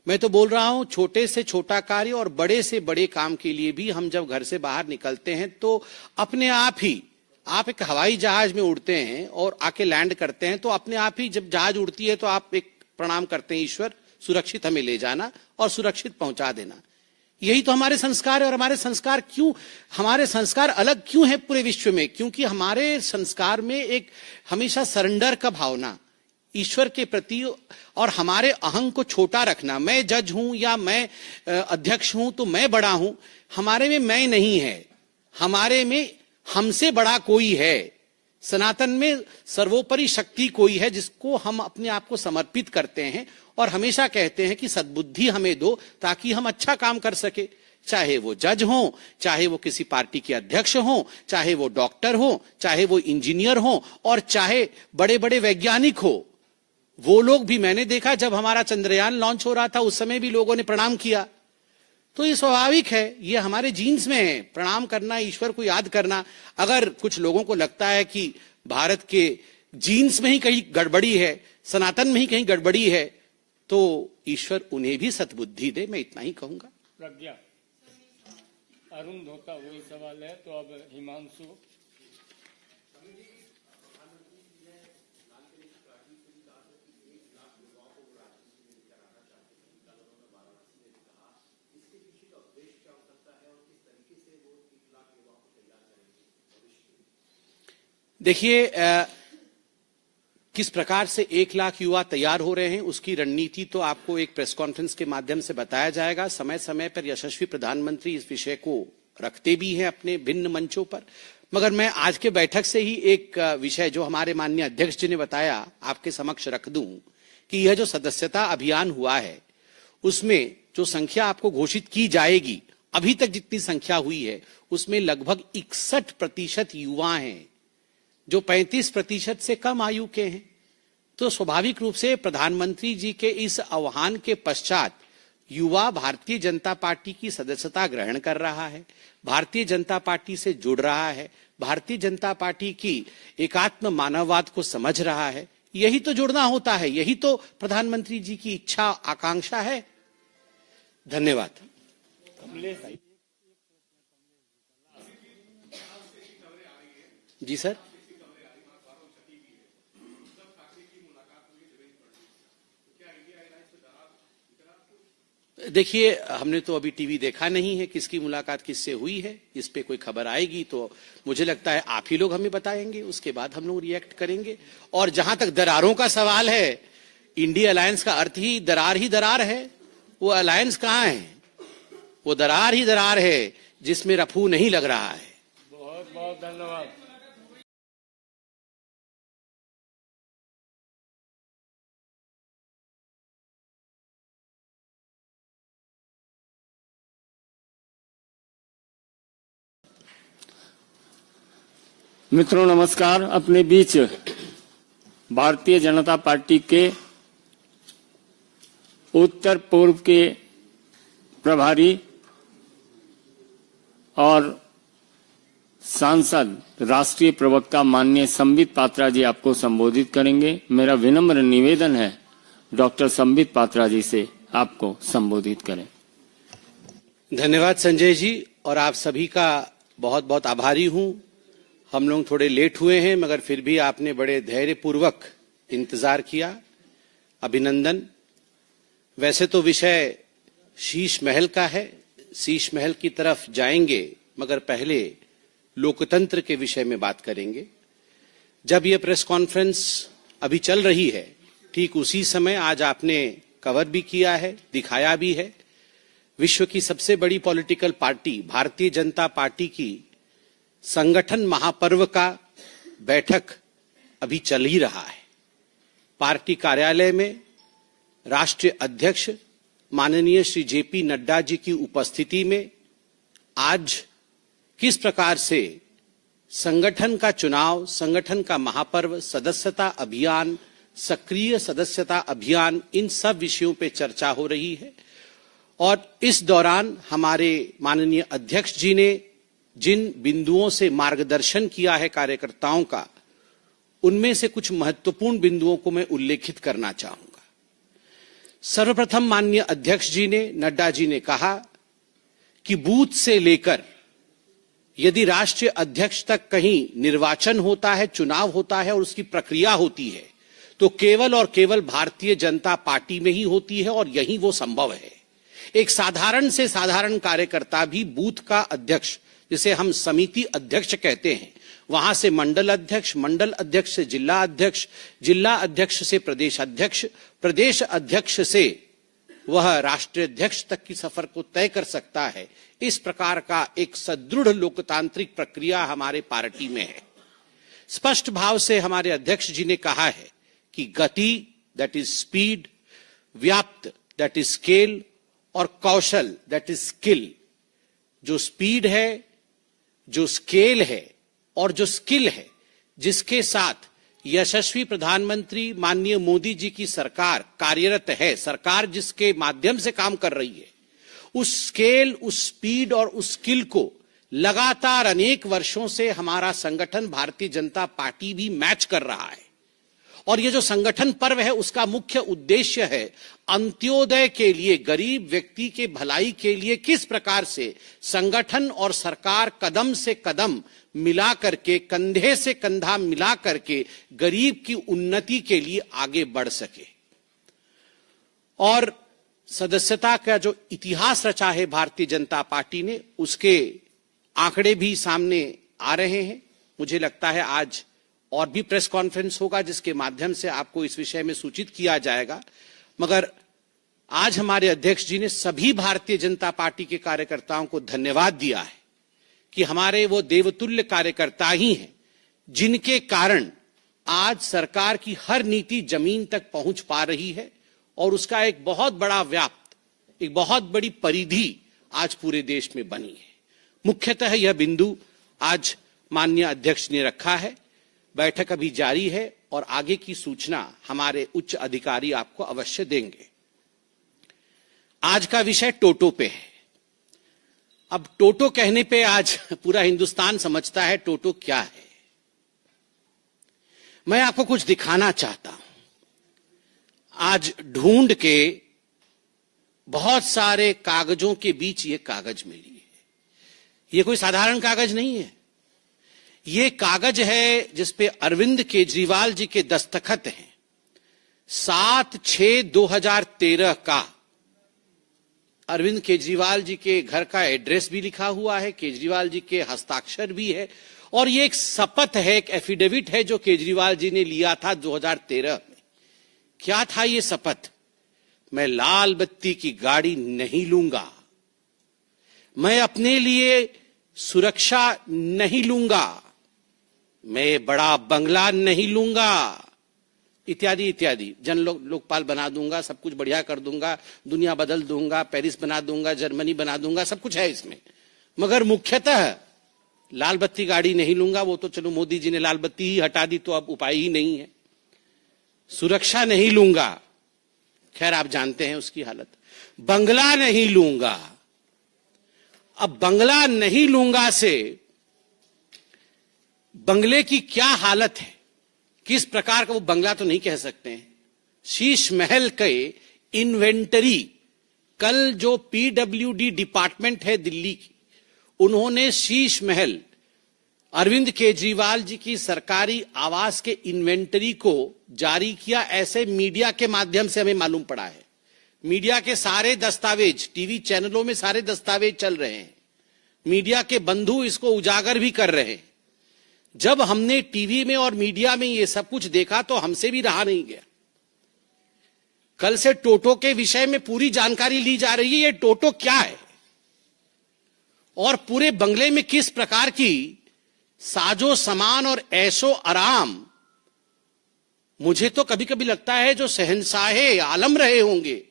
मैं तो बोल रहा हूं, छोटे से छोटा कार्य और बड़े से बड़े काम के लिए भी हम जब घर से बाहर निकलते हैं तो अपने आप ही, आप एक हवाई जहाज में उड़ते हैं और आके लैंड करते हैं, तो अपने आप ही जब जहाज उड़ती है तो आप एक प्रणाम करते हैं, ईश्वर सुरक्षित हमें ले जाना और सुरक्षित पहुंचा देना। यही तो हमारे संस्कार है। और हमारे संस्कार अलग क्यों है पूरे विश्व में? क्योंकि हमारे संस्कार में एक हमेशा सरेंडर का भावना ईश्वर के प्रति, और हमारे अहंग को छोटा रखना। मैं जज हूं या मैं अध्यक्ष हूं तो मैं बड़ा हूं, हमारे में मैं नहीं है, हमारे में हमसे बड़ा कोई है। सनातन में सर्वोपरि शक्ति कोई है जिसको हम अपने आप को समर्पित करते हैं, और हमेशा कहते हैं कि सद्बुद्धि हमें दो ताकि हम अच्छा काम कर सके। चाहे वो जज हो, चाहे वो किसी पार्टी के अध्यक्ष हो, चाहे वो डॉक्टर हो, चाहे वो इंजीनियर हो, और चाहे बड़े बड़े वैज्ञानिक हो। वो लोग भी मैंने देखा, जब हमारा चंद्रयान लॉन्च हो रहा था उस समय भी लोगों ने प्रणाम किया। तो ये स्वाभाविक है, ये हमारे जीन्स में है, प्रणाम करना, ईश्वर को याद करना। अगर कुछ लोगों को लगता है कि भारत के जीन्स में ही कहीं गड़बड़ी है, सनातन में ही कहीं गड़बड़ी है, तो ईश्वर उन्हें भी सद्बुद्धि दे, मैं इतना ही कहूंगा। प्रज्ञा। अरुण धोता वही सवाल है, तो अब हिमांशु। देखिए, किस प्रकार से 1 लाख युवा तैयार हो रहे हैं उसकी रणनीति तो आपको एक प्रेस कॉन्फ्रेंस के माध्यम से बताया जाएगा। समय समय पर यशस्वी प्रधानमंत्री इस विषय को रखते भी हैं अपने भिन्न मंचों पर। मगर मैं आज के बैठक से ही एक विषय जो हमारे माननीय अध्यक्ष जी ने बताया आपके समक्ष रख दूं कि यह जो सदस्यता अभियान हुआ है उसमें जो संख्या आपको घोषित की जाएगी, अभी तक जितनी संख्या हुई है उसमें लगभग 61% युवा हैं जो 35% से कम आयु के हैं। तो स्वाभाविक रूप से प्रधानमंत्री जी के इस आह्वान के पश्चात युवा भारतीय जनता पार्टी की सदस्यता ग्रहण कर रहा है, भारतीय जनता पार्टी से जुड़ रहा है, भारतीय जनता पार्टी की एकात्म मानववाद को समझ रहा है। यही तो जुड़ना होता है, यही तो प्रधानमंत्री जी की इच्छा आकांक्षा है। धन्यवाद। जी सर। देखिए, हमने तो अभी टीवी देखा नहीं है किसकी मुलाकात किससे हुई है। इस पे कोई खबर आएगी तो मुझे लगता है आप ही लोग हमें बताएंगे, उसके बाद हम लोग रिएक्ट करेंगे। और जहां तक दरारों का सवाल है, इंडिया अलायंस का अर्थ ही दरार है। वो अलायंस कहां है? वो दरार ही दरार है जिसमें रफू नहीं लग रहा है। बहुत बहुत धन्यवाद। मित्रों नमस्कार। अपने बीच भारतीय जनता पार्टी के उत्तर पूर्व के प्रभारी और सांसद राष्ट्रीय प्रवक्ता माननीय संबित पात्रा जी आपको संबोधित करेंगे। मेरा विनम्र निवेदन है डॉक्टर संबित पात्रा जी से आपको संबोधित करें। धन्यवाद संजय जी, और आप सभी का बहुत बहुत आभारी हूं। हम लोग थोड़े लेट हुए हैं मगर फिर भी आपने बड़े धैर्यपूर्वक इंतजार किया, अभिनंदन। वैसे तो विषय शीश महल का है, शीश महल की तरफ जाएंगे मगर पहले लोकतंत्र के विषय में बात करेंगे। जब यह प्रेस कॉन्फ्रेंस अभी चल रही है, ठीक उसी समय आज आपने कवर भी किया है, दिखाया भी है। विश्व की सबसे बड़ी political party Bharatiya Janata party की संगठन महापर्व का बैठक अभी चल ही रहा है। पार्टी कार्यालय में राष्ट्रीय अध्यक्ष माननीय श्री जेपी नड्डा जी की उपस्थिति में आज किस प्रकार से संगठन का चुनाव, संगठन का महापर्व, सदस्यता अभियान, सक्रिय सदस्यता अभियान, इन सब विषयों पे चर्चा हो रही है। और इस दौरान हमारे माननीय अध्यक्ष जी ने जिन बिंदुओं से मार्गदर्शन किया है कार्यकर्ताओं का, उनमें से कुछ महत्वपूर्ण बिंदुओं को मैं उल्लेखित करना चाहूंगा। सर्वप्रथम माननीय अध्यक्ष जी ने, नड्डा जी ने कहा कि बूथ से लेकर यदि राष्ट्रीय अध्यक्ष तक कहीं निर्वाचन होता है, चुनाव होता है और उसकी प्रक्रिया होती है तो केवल और केवल भारतीय जनता पार्टी में ही होती है और यही वो संभव है। एक साधारण से साधारण कार्यकर्ता भी बूथ का अध्यक्ष, जिसे हम समिति अध्यक्ष कहते हैं, वहां से मंडल अध्यक्ष, मंडल अध्यक्ष से जिला अध्यक्ष, जिला अध्यक्ष से प्रदेश अध्यक्ष, प्रदेश अध्यक्ष से वह राष्ट्रीय अध्यक्ष तक की सफर को तय कर सकता है। इस प्रकार का एक सदृढ़ लोकतांत्रिक प्रक्रिया हमारे पार्टी में है। स्पष्ट भाव से हमारे अध्यक्ष जी ने कहा है कि गति दैट इज स्पीड, व्याप्त दैट इज स्केल और कौशल दैट इज स्किल। जो स्पीड है, जो स्केल है और जो स्किल है, जिसके साथ यशस्वी प्रधानमंत्री माननीय मोदी जी की सरकार कार्यरत है, सरकार जिसके माध्यम से काम कर रही है, उस स्केल, उस स्पीड और उस स्किल को लगातार अनेक वर्षों से हमारा संगठन भारतीय जनता पार्टी भी मैच कर रहा है। और ये जो संगठन पर्व है उसका मुख्य उद्देश्य है अंत्योदय के लिए, गरीब व्यक्ति के भलाई के लिए किस प्रकार से संगठन और सरकार कदम से कदम मिला करके, कंधे से कंधा मिला करके गरीब की उन्नति के लिए आगे बढ़ सके। और सदस्यता का जो इतिहास रचा है भारतीय जनता पार्टी ने, उसके आंकड़े भी सामने आ रहे हैं। मुझे लगता है आज और भी प्रेस कॉन्फ्रेंस होगा जिसके माध्यम से आपको इस विषय में सूचित किया जाएगा। मगर आज हमारे अध्यक्ष जी ने सभी भारतीय जनता पार्टी के कार्यकर्ताओं को धन्यवाद दिया है कि हमारे वो देवतुल्य कार्यकर्ता ही हैं जिनके कारण आज सरकार की हर नीति जमीन तक पहुंच पा रही है और उसका एक बहुत बड़ा व्याप्त, एक बहुत बड़ी परिधि आज पूरे देश में बनी है। मुख्यतः यह बिंदु आज माननीय अध्यक्ष ने रखा है। बैठक अभी जारी है और आगे की सूचना हमारे उच्च अधिकारी आपको अवश्य देंगे। आज का विषय टोटो पे है। अब टोटो कहने पे आज पूरा हिंदुस्तान समझता है टोटो क्या है। मैं आपको कुछ दिखाना चाहता हूं। आज ढूंढ के बहुत सारे कागजों के बीच ये कागज मिली है। ये कोई साधारण कागज नहीं है। ये कागज है जिसपे अरविंद केजरीवाल जी के दस्तखत हैं। 7/6/2013 का अरविंद केजरीवाल जी के घर का एड्रेस भी लिखा हुआ है, केजरीवाल जी के हस्ताक्षर भी है और ये एक शपथ है, एक एफिडेविट है जो केजरीवाल जी ने लिया था 2013 में। क्या था ये शपथ? मैं लाल बत्ती की गाड़ी नहीं लूंगा, मैं अपने लिए सुरक्षा नहीं लूंगा, मैं बड़ा बंगला नहीं लूंगा, इत्यादि इत्यादि। लोकपाल बना दूंगा, सब कुछ बढ़िया कर दूंगा, दुनिया बदल दूंगा, पेरिस बना दूंगा, जर्मनी बना दूंगा, सब कुछ है इसमें। मगर मुख्यतः लाल बत्ती गाड़ी नहीं लूंगा, वो तो चलो मोदी जी ने लाल बत्ती ही हटा दी तो अब उपाय ही नहीं है। सुरक्षा नहीं लूंगा, खैर आप जानते हैं उसकी हालत। बंगला नहीं लूंगा। अब बंगला नहीं लूंगा से बंगले की क्या हालत है, किस प्रकार का वो बंगला तो नहीं कह सकते हैं। शीश महल के इन्वेंटरी, कल जो पीडब्ल्यूडी डिपार्टमेंट है दिल्ली की, उन्होंने शीश महल अरविंद केजरीवाल जी की सरकारी आवास के इन्वेंटरी को जारी किया। ऐसे मीडिया के माध्यम से हमें मालूम पड़ा है। मीडिया के सारे दस्तावेज, टीवी चैनलों में सारे दस्तावेज चल रहे हैं। मीडिया के बंधु इसको उजागर भी कर रहे हैं। जब हमने टीवी में और मीडिया में ये सब कुछ देखा तो हमसे भी रहा नहीं गया। कल से टोटो के विषय में पूरी जानकारी ली जा रही है। ये टोटो क्या है और पूरे बंगले में किस प्रकार की साजो सामान और ऐशो आराम। मुझे तो कभी कभी लगता है जो शहंशाहे आलम रहे होंगे,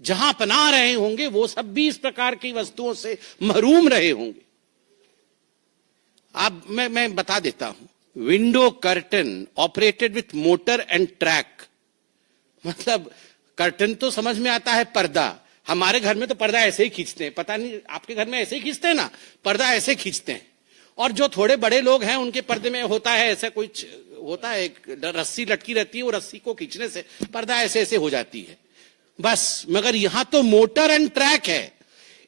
जहां पनाह रहे होंगे, वो सब भी इस प्रकार की वस्तुओं से महरूम रहे होंगे। अब मैं बता देता हूं। Window curtain operated with motor and track, मतलब कर्टन तो समझ में आता है पर्दा। हमारे घर में तो पर्दा ऐसे ही खींचते हैं, पता नहीं आपके घर में ऐसे ही खींचते हैं ना, पर्दा ऐसे खींचते हैं। और जो थोड़े बड़े लोग हैं उनके पर्दे में होता है ऐसा कुछ होता है, एक रस्सी लटकी रहती है, वो रस्सी को खींचने से पर्दा ऐसे ऐसे हो जाती है बस। मगर यहां तो मोटर एंड ट्रैक है,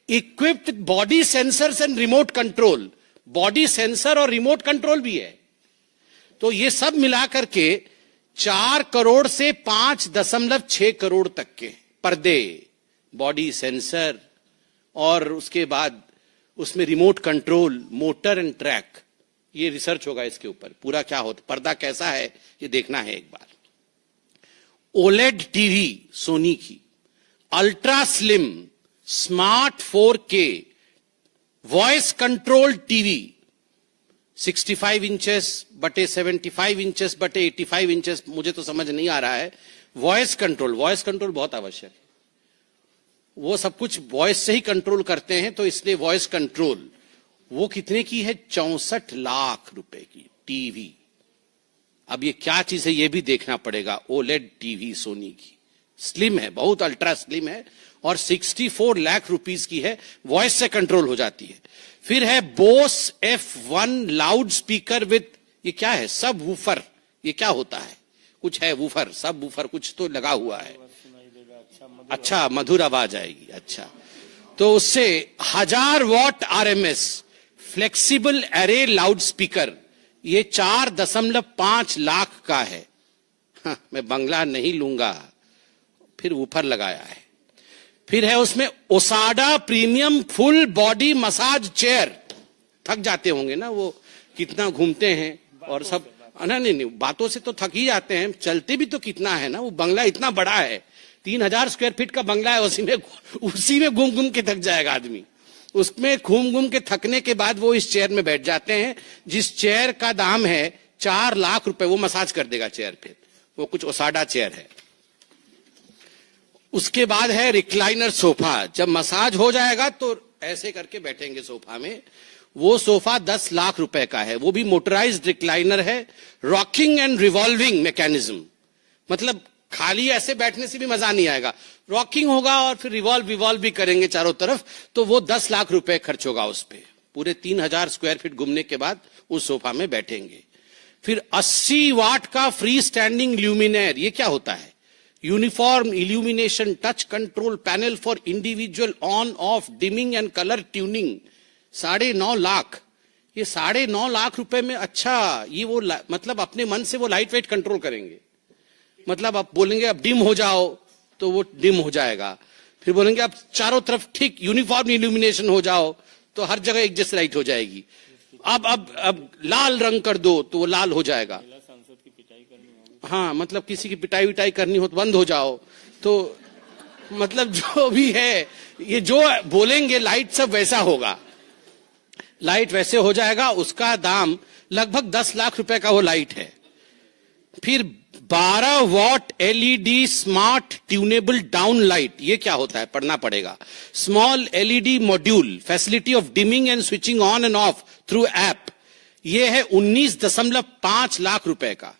equipped body sensors and remote control. Body sensor और रिमोट कंट्रोल भी है। तो ये सब मिलाकर के 4 करोड़ से 5.6 करोड़ तक के पर्दे, बॉडी सेंसर और उसके बाद उसमें remote control, motor and track. ये रिसर्च होगा इसके ऊपर पूरा क्या होता, पर्दा कैसा है ये देखना है एक बार। ओलेड टीवी सोनी की, ultra slim smart 4K voice control TV 65 inches बटे 75 इंचेस बटे 85 इंचेस, मुझे तो समझ नहीं आ रहा है। वॉइस कंट्रोल बहुत आवश्यक है। वो सब कुछ वॉइस से ही कंट्रोल करते हैं, तो इसलिए वॉइस कंट्रोल। वो कितने की है? 64 लाख रुपए की टीवी। अब ये क्या चीज है ये भी देखना पड़ेगा। ओलेड टीवी सोनी की, स्लिम है, बहुत अल्ट्रा स्लिम है और 64 लाख रुपीस की है, वॉइस से कंट्रोल हो जाती है। फिर है Bose F1 loud speaker with, ये क्या है? सब वूफर। ये क्या होता है? कुछ है वूफर, सब वूफर कुछ तो लगा हुआ है। अच्छा, मधुर आवाज आएगी। अच्छा, तो उससे 1000 what RMS flexible array loud speaker, ये 4.5 लाख का है। हाँ, मैं बंगला नहीं लूंगा। फिर वूफर लगाया है। फिर है उसमें ओसाडा premium full body massage chair. थक जाते होंगे ना वो, कितना घूमते हैं और सब नहीं, बातों से तो थक ही जाते हैं, चलते भी तो कितना है ना। वो बंगला इतना बड़ा है, 3000 स्क्वायर फीट का बंगला है, उसी में घूम घूम के थक जाएगा आदमी। उसमें घूम घूम के थकने के बाद वो इस चेयर में बैठ जाते हैं, जिस चेयर का दाम है 4 लाख रुपए। वो मसाज कर देगा चेयर पे, वो कुछ ओसाडा चेयर है। उसके बाद है रिक्लाइनर सोफा। जब मसाज हो जाएगा तो ऐसे करके बैठेंगे सोफा में। वो सोफा 10 लाख रुपए का है, वो भी मोटराइज्ड रिक्लाइनर है, रॉकिंग एंड रिवॉल्विंग मैकेनिज्म। मतलब खाली ऐसे बैठने से भी मजा नहीं आएगा, रॉकिंग होगा और फिर रिवॉल्व भी करेंगे चारों तरफ, तो वो 10 लाख रुपए खर्च होगा उस पे। पूरे 3000 स्क्वायर फीट घूमने के बाद उस सोफा में बैठेंगे। फिर 80 वाट का फ्री स्टैंडिंग ल्यूमिनेयर। ये क्या होता है? Uniform illumination touch control panel for individual on off dimming and colour tuning. 9.5 lakh. ये 9.5 लाख रुपए में अच्छा, ये वो मतलब अपने मन से वो लाइट वेट कंट्रोल करेंगे। मतलब आप बोलेंगे अब डिम हो जाओ तो वो डिम हो जाएगा, फिर बोलेंगे अब चारों तरफ ठीक यूनिफॉर्म इल्यूमिनेशन हो जाओ तो हर जगह एक जैसी लाइट हो जाएगी। अब लाल रंग कर दो तो वो लाल हो जाएगा। हाँ, मतलब किसी की पिटाई विटाई करनी हो तो बंद हो जाओ। तो मतलब जो भी है, ये जो बोलेंगे लाइट सब वैसा होगा, लाइट वैसे हो जाएगा। उसका दाम लगभग 10 लाख रुपए का वो लाइट है। फिर 12 what LED smart tunable down light. ये क्या होता है? पढ़ना पड़ेगा। Small LED module, facility of dimming and switching on end of through app. ये है 19.5 लाख रुपए का।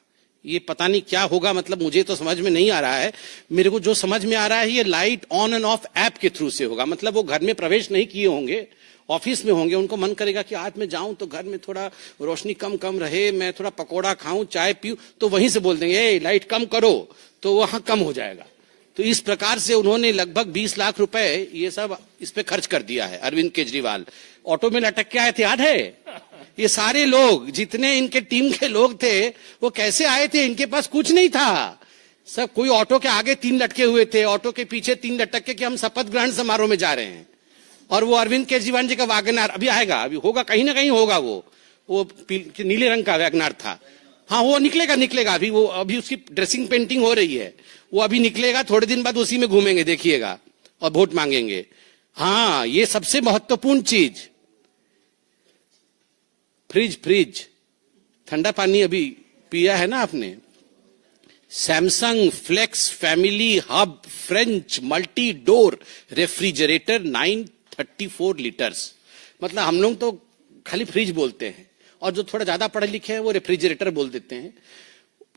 ये पता नहीं क्या होगा, मतलब मुझे तो समझ में नहीं आ रहा है। मेरे को जो समझ में आ रहा है, ये light on end of app के थ्रू से होगा। मतलब वो घर में प्रवेश नहीं किए होंगे, ऑफिस में होंगे, उनको मन करेगा कि आज मैं जाऊं तो घर में थोड़ा रोशनी कम कम रहे, मैं थोड़ा पकोड़ा खाऊं, चाय पीऊं, तो वहीं से बोल देंगे ए लाइट कम करो, तो वहां कम हो जाएगा। तो इस प्रकार से उन्होंने लगभग 20 लाख रुपए ये सब इस पे खर्च कर दिया है अरविंद केजरीवाल। ऑटो में लटक के आए थे, याद है? ये सारे लोग, जितने इनके टीम के लोग थे, वो कैसे आए थे? इनके पास कुछ नहीं था। सब कोई ऑटो के आगे 3 लटके हुए थे, ऑटो के पीछे 3 लटक के कि हम शपथ ग्रहण समारोह में जा रहे हैं। और वो अरविंद केजरीवाल जी का वैगनआर अभी आएगा, अभी होगा, कहीं ना कहीं होगा। वो नीले रंग का वैगनआर था। हाँ, वो निकलेगा अभी उसकी ड्रेसिंग पेंटिंग हो रही है, वो अभी निकलेगा। थोड़े दिन बाद उसी में घूमेंगे, देखिएगा, और वोट मांगेंगे। हाँ, ये सबसे महत्वपूर्ण चीज, फ्रिज ठंडा पानी अभी पिया है ना आपने। Samsung flex family hub French multi door refrigerator 934 litres. मतलब हम लोग तो खाली फ्रिज बोलते हैं, और जो थोड़ा ज्यादा पढ़े लिखे हैं वो रेफ्रिजरेटर बोल देते हैं।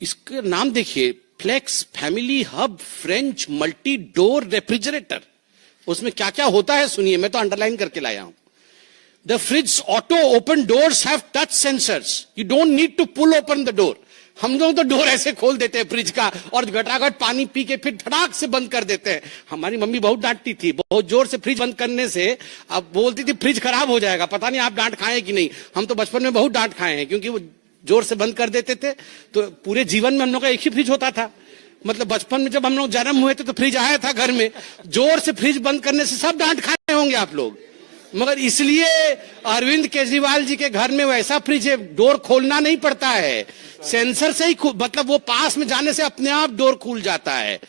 इसका नाम देखिए, flex family hub French multi door refrigerator. उसमें क्या क्या होता है सुनिए, मैं तो अंडरलाइन करके लाया हूं। The fridge auto open doors have touch sensors. You don't need to pull open the door. हम लोग तो डोर ऐसे खोल देते हैं फ्रिज का, और घटाघट पानी पी के फिर धड़ाक से बंद कर देते हैं। हमारी मम्मी बहुत डांटती थी, बहुत जोर से फ्रिज बंद करने से। अब बोलती थी फ्रिज खराब हो जाएगा। पता नहीं आप डांट खाए कि नहीं, हम तो बचपन में बहुत डांट खाए हैं, क्योंकि वो जोर से बंद कर देते थे। तो पूरे जीवन में हम लोग का एक ही फ्रिज होता था। मतलब बचपन में जब हम लोग जन्म हुए थे तो फ्रिज आया था घर में, जोर से फ्रिज बंद करने से सब डांट खाए होंगे आप लोग। मगर इसलिए अरविंद केजरीवाल जी के घर में वैसा फ्रिज है, डोर खोलना नहीं पड़ता है, सेंसर से ही, मतलब वो पास में जाने से अपने आप डोर खुल जाता है।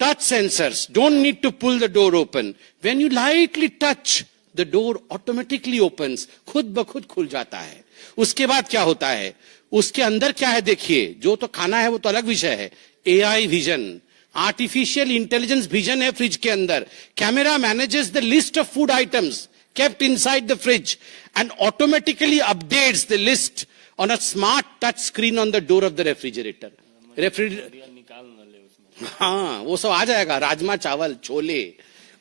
Touch sensors, don't need to pull the door open, when you lightly touch the door automatically opens, खुद ब खुद खुल जाता है। उसके बाद क्या होता है, उसके अंदर क्या है देखिए। जो तो खाना है वो तो अलग विषय है। AI vision, artificial intelligence vision है फ्रिज के अंदर। Camera manages the list of food items kept inside the fridge and automatically updates the list on a smart touch screen on the door of the refrigerator. हाँ, वो सब आ जाएगा, राजमा चावल, छोले,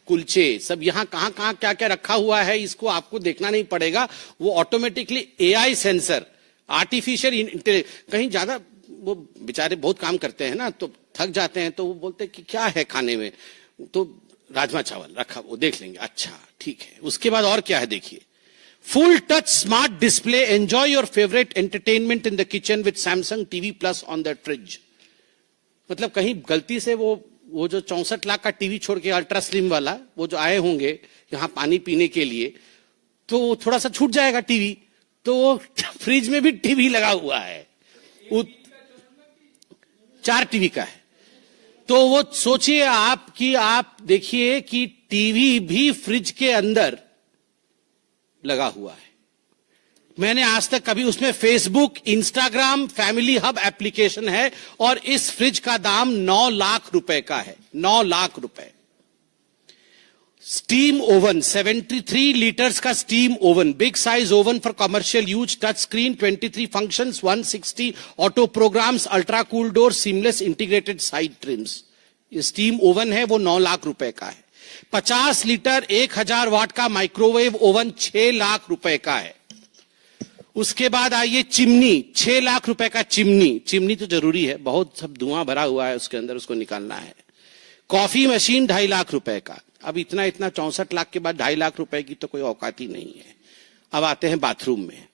कुलचे, सब यहाँ कहाँ कहाँ क्या क्या रखा हुआ है, इसको आपको देखना नहीं पड़ेगा। वो automatically AI sensor, artificial intelligence. कहीं ज्यादा वो बेचारे बहुत काम करते हैं ना, तो थक जाते हैं, तो वो बोलते हैं कि क्या है खाने में, तो राजमा चावल रखा, वो देख लेंगे, अच्छा ठीक है। उसके बाद और क्या है देखिए, full touch smart display, enjoy your favourite entertainment in the kitchen with Samsung TV plus on the fridge. मतलब कहीं गलती से वो जो 64 लाख का टीवी छोड़ के अल्ट्रा स्लिम वाला, वो जो आए होंगे यहाँ पानी पीने के लिए, तो थोड़ा सा छूट जाएगा टीवी, तो फ्रिज में भी टीवी लगा हुआ है। 4 टीवी का है। तो वो सोचिए आप कि आप देखिए कि टीवी भी फ्रिज के अंदर लगा हुआ है। मैंने आज तक कभी उसमें Facebook, Instagram, family hub application है और इस फ्रिज का दाम 9 लाख रुपए का है। 9 लाख रुपए। स्टीम ओवन, 73 लीटर्स का steam oven, big size oven for commercial use, touch screen, 23 functions, 160 auto programmes, ultra cool door, seamless integrated side trims. ये स्टीम ओवन है, वो 9 लाख रुपए का है। 50 लीटर 1000 वाट का माइक्रोवेव ओवन 6 लाख रुपए का है। उसके बाद आइए चिमनी, 6 लाख रुपए का चिमनी। चिमनी तो जरूरी है, बहुत सब धुआं भरा हुआ है उसके अंदर, उसको निकालना है। कॉफी मशीन 2.5 लाख रुपए का। अब इतना 64 लाख के बाद 2.5 लाख रुपए की तो कोई औकात ही नहीं है। अब आते हैं बाथरूम में।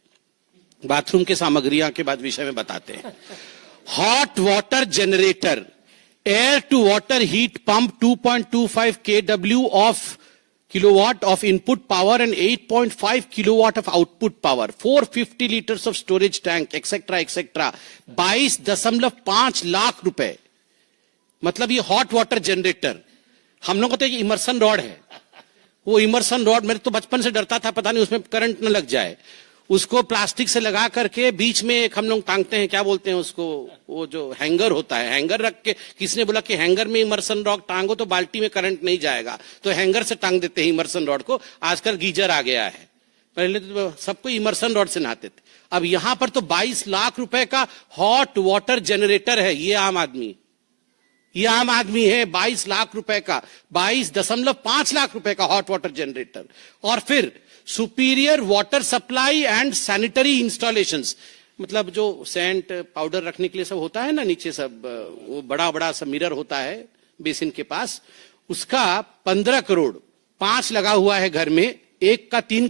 बाथरूम के सामग्रियां के बाद विषय में बताते हैं। Hot water generator, air to water heat pump, 2.25 kW of kilowatt of input power and 8.5 kilowatt of output power, 450 liters of storage tank, etc. etc. 22.5 lakh रुपए। मतलब ये हॉट वाटर जनरेटर। हम लोगों को तो ये इमर्सन रॉड है। वो इमर्सन रॉड, मेरे तो बचपन से डरता था पता नहीं उसमें करंट न लग जाए। उसको प्लास्टिक से लगा करके बीच में एक हम लोग टांगते हैं, क्या बोलते हैं उसको, वो जो हैंगर होता है, हैंगर रख के, किसने बोला कि हैंगर में इमर्सन रॉड टांगो तो बाल्टी में करंट नहीं जाएगा, तो हैंगर से टांग देते हैं इमर्सन रॉड को। आजकल गीजर आ गया है, पहले तो सबको इमर्सन रॉड से नहाते थे। अब यहां पर तो 22 लाख रुपए का हॉट वाटर जनरेटर है। ये आम आदमी है, 22 लाख रुपए का, 22.5 लाख रुपए का हॉट वाटर जनरेटर। और फिर superior water supply and sanitary installations, मतलब जो सेंट पाउडर रखने के लिए सब होता है ना नीचे, सब वो बड़ा बड़ा सब मिरर होता है बेसिन के पास, उसका 15 करोड़, 5 लगा हुआ है घर में, एक का 3